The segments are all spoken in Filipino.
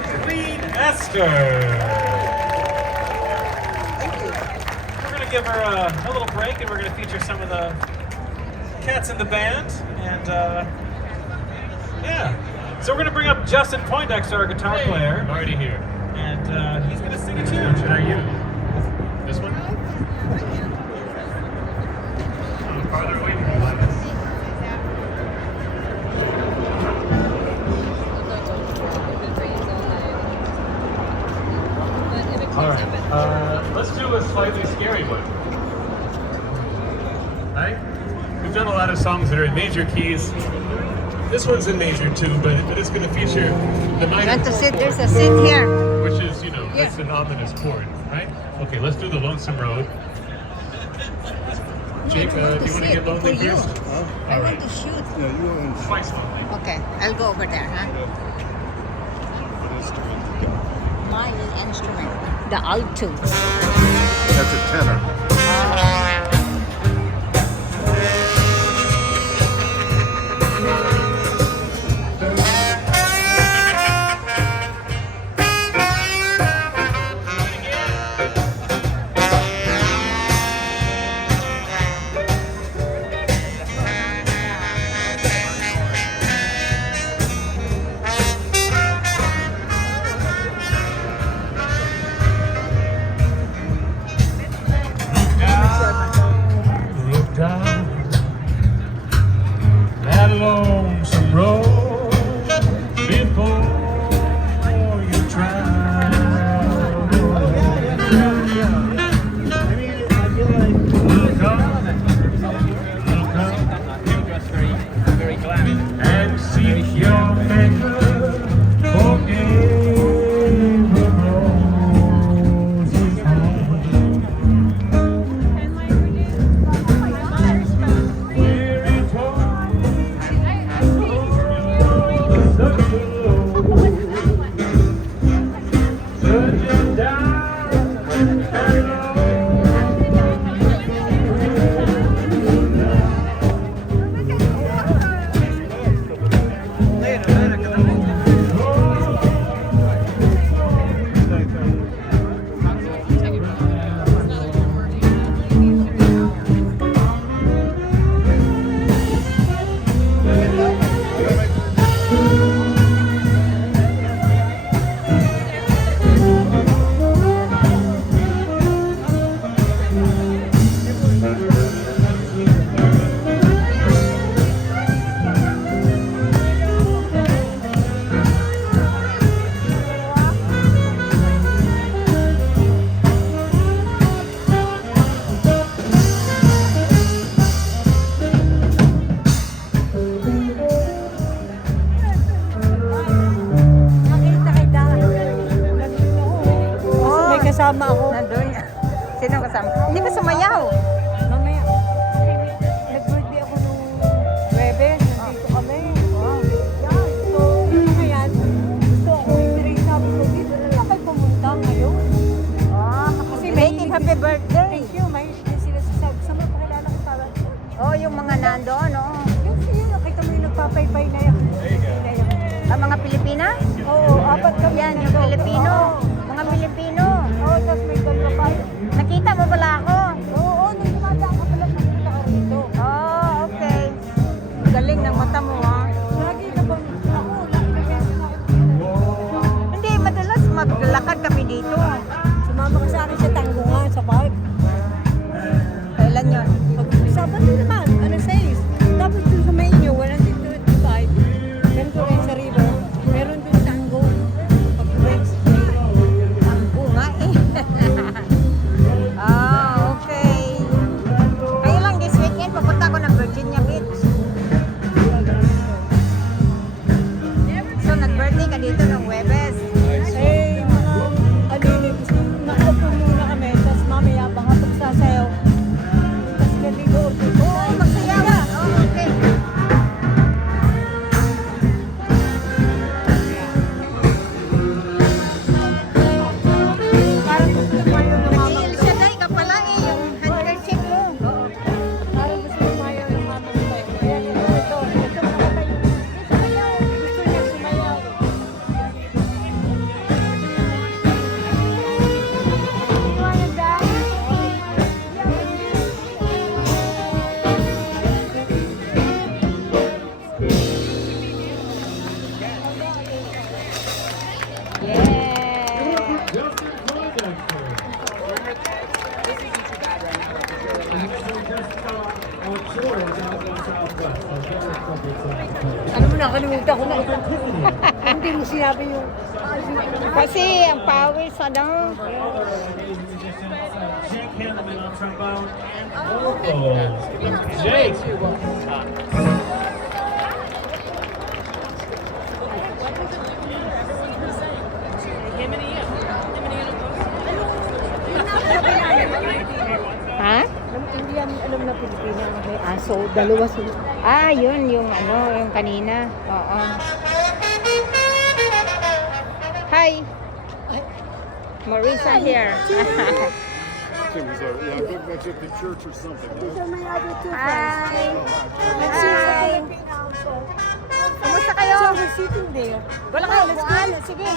for Queen Esther. We're going to give her a little break, and we're going to feature some of the cats in the band. And yeah, so we're going to bring up Justin Poindexter, our guitar player. I'm already here. And he's going to sing a tune. Should I use this one? Farther away from you. All right, let's do a slightly scary one. Right? We've done a lot of songs that are in major keys. This one's in major too, but it's going to feature the minor. You want to sit? There's a seat here. Which is, you know, it's an ominous chord, right? Okay, let's do the Lonesome Road. Jake, do you want to get lonely first? I want to shoot. Yeah, you want Twice lonely. Okay, I'll go over there, huh? what instrument you got? My instrument, the alto. That's a tenor. Look down that lonesome road before you try. Look up, and seek your maker. Forgive the roses home. Kasama ako. Nandun. Sino kasama? Hindi ba sumayaw? Mamaya. Nag-birthday ako nung Webes. Nandito kami. Wow. Yan. So, ngayon, gusto ako i-train sabi ko dito na lang kayo pumunta ngayon. Kasi may happy birthday. Thank you. May sila sasabi. Sa mga pakilala ko tawag. Oh, yung mga nandoon, oh. Yun, nakita mo yung nagpapaypay na yan. Ang mga Pilipina? Oo, apat kami. Yan, yung Pilipino. Mga Pilipino. Oo, tapos may dalawa pa. Nakita mo pala ako? Oo, nung dumadaan ka pala, nakita ka rito. Oo, okay. Galing ng mata mo, ha? Lagi ka bang ako? Lagi na beses na ako. Hindi, madalas maglakad kami dito. Sumama ka sa akin sa Tanggungan, sa park. Kailan yun? Sabado naman, alas 6. Tapos dun sa menu, 125. Ganito rin sa river. Meron dun tango. Pag-Wednesday. Tango nga eh. Okay. Kayo lang this weekend, pupunta ako ng Virginia Beach. Ano mo, nakalimutan ko na. Hindi mo sinabi yung... Kasi ang pawis, ano? Jake Hanneman on trombone. Oh, Jake. Ha? Hindi alam na Pilipina may aso. Dalawa sila. Ah, yun. Yung ano, yung kanina. Oo. Hi. Marisa here. It was, yeah, I think that's at the church or something. Hi. Hi. Kumusta kayo? So, we're sitting there. Wala kayo. Buwan. Sige.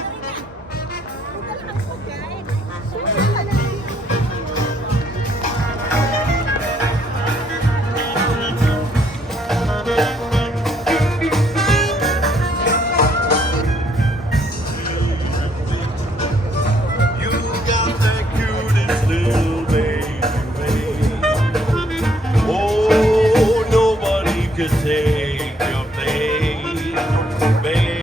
You got that cutest little baby. Oh, nobody could take